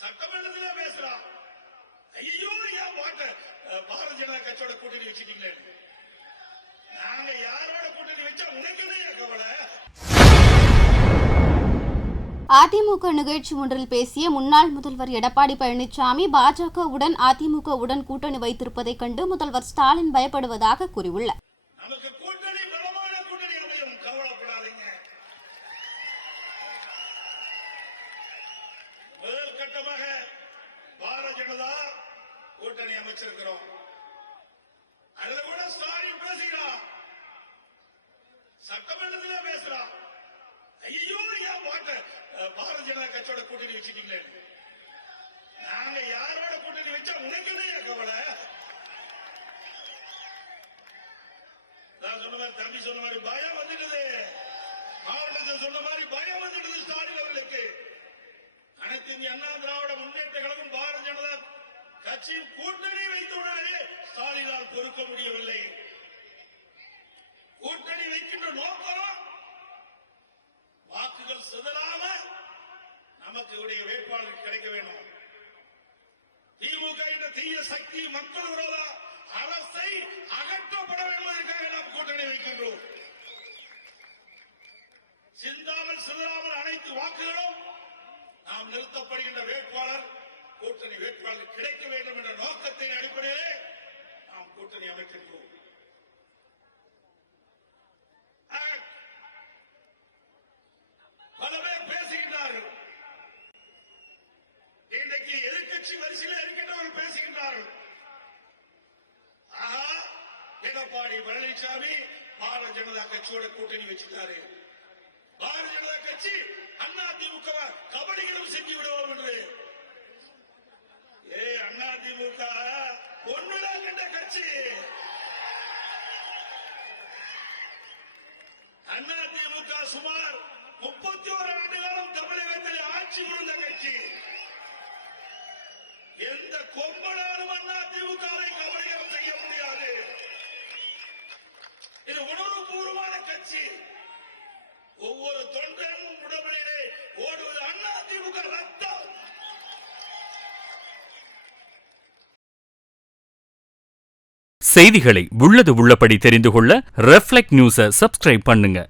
சட்டமன்றத்திலே பேசுறான். ஐயோ ஏன் பாரதிய ஜனதா கட்சியோட கூட்டணி வச்சுட்டீங்களே. நாங்க யாரோட கூட்டணி வச்சா உனக்கு என்ன கவலை? அதிமுக நிகழ்ச்சி ஒன்றில் பேசிய முன்னாள் முதல்வர் எடப்பாடி பழனிசாமி பாஜகவுடன் அதிமுகவுடன் கூட்டணி வைத்திருப்பதைக் கண்டு முதல்வர் ஸ்டாலின் பயப்படுவதாக கூறியுள்ளார். நமக்கு கூட்டணி பலமான கூட்டணி அமையும், கவலைப்படாதீங்க. முதல் கட்டமாக பாரதிய ஜனதா கூட்டணி அமைச்சிருக்கிறோம். அதுல கூட ஸ்டாலின் பேசுகிறான், சட்டமன்றத்திலே பேசுறான். ஐயோ ஏன் பாரதிய ஜனதா கட்சியோட கூட்டணி வச்சுட்டீங்களே. நாங்க யாரோட கூட்டணி வச்சா உனக்கு என்ன கவலை? நான் சொன்ன மாதிரி தம்பி சொன்ன மாதிரி பயம் வந்துடுது. மாவட்டத்தில் சொன்ன மாதிரி பயம் வந்துடுது ஸ்டாலின் அவர்களுக்கு. அனைத்து இந்திய அண்ணா திராவிட முன்னேற்ற கழகம் பாரதிய ஜனதா கட்சியின் கூட்டணி வைத்தவுடனே ஸ்டாலினால் பொறுக்க முடியவில்லை. கூட்டணி வைக்கின்ற நோக்கம் வாக்குகள் சிதறாம நமக்கு உடைய வேட்பாளர் கிடைக்க வேண்டும். திமுக என்ற தீய சக்தி மக்கள் விரோத அரசை அகற்றப்பட வேண்டுவதற்காக நாம் கூட்டணி வைக்கின்றோம். சிந்தாமல் சிதறாமல் அனைத்து வாக்குகளும் நாம் நிறுத்தப்படுகின்ற வேட்பாளர் கூட்டணி வேட்பாளர் கிடைக்க வேண்டும் என்ற நோக்கத்தின் அடிப்படையிலே நாம் கூட்டணி அமைக்கின்றோம். பல பேர் பேசுகின்றார்கள், இன்றைக்கு எதிர்கட்சி வரிசையில் இருக்கின்றவர்கள் பேசுகின்றார்கள். ஆஹா, எடப்பாடி பழனிசாமி பாரதிய ஜனதா கட்சியோட கூட்டணி வச்சுட்டாரு. பாரதிய ஜனதா கட்சி அண்ணா திமுக கபடிகளும் செஞ்சு விடுவோம் என்று. அண்ணா திமுக ஒன்றுதான் கண்ட கட்சி. அண்ணா திமுக சுமார் 31 ஆண்டு காலம் தமிழகத்தில் ஆட்சி புரிந்த கட்சி. எந்த கொம்பனாலும் அண்ணா திமுகவை கபடியம் செய்ய முடியாது. இது உணர்வுபூர்வமான கட்சி. ஒவ்வொரு தொண்டனும் உடம்பிலே ஓடுவது அண்ணா திமுக ரத்தம். செய்திகளை உள்ளது உள்ளபடி தெரிந்து கொள்ள ரெஃப்ளெக்ட் நியூஸை சப்ஸ்கிரைப் பண்ணுங்க.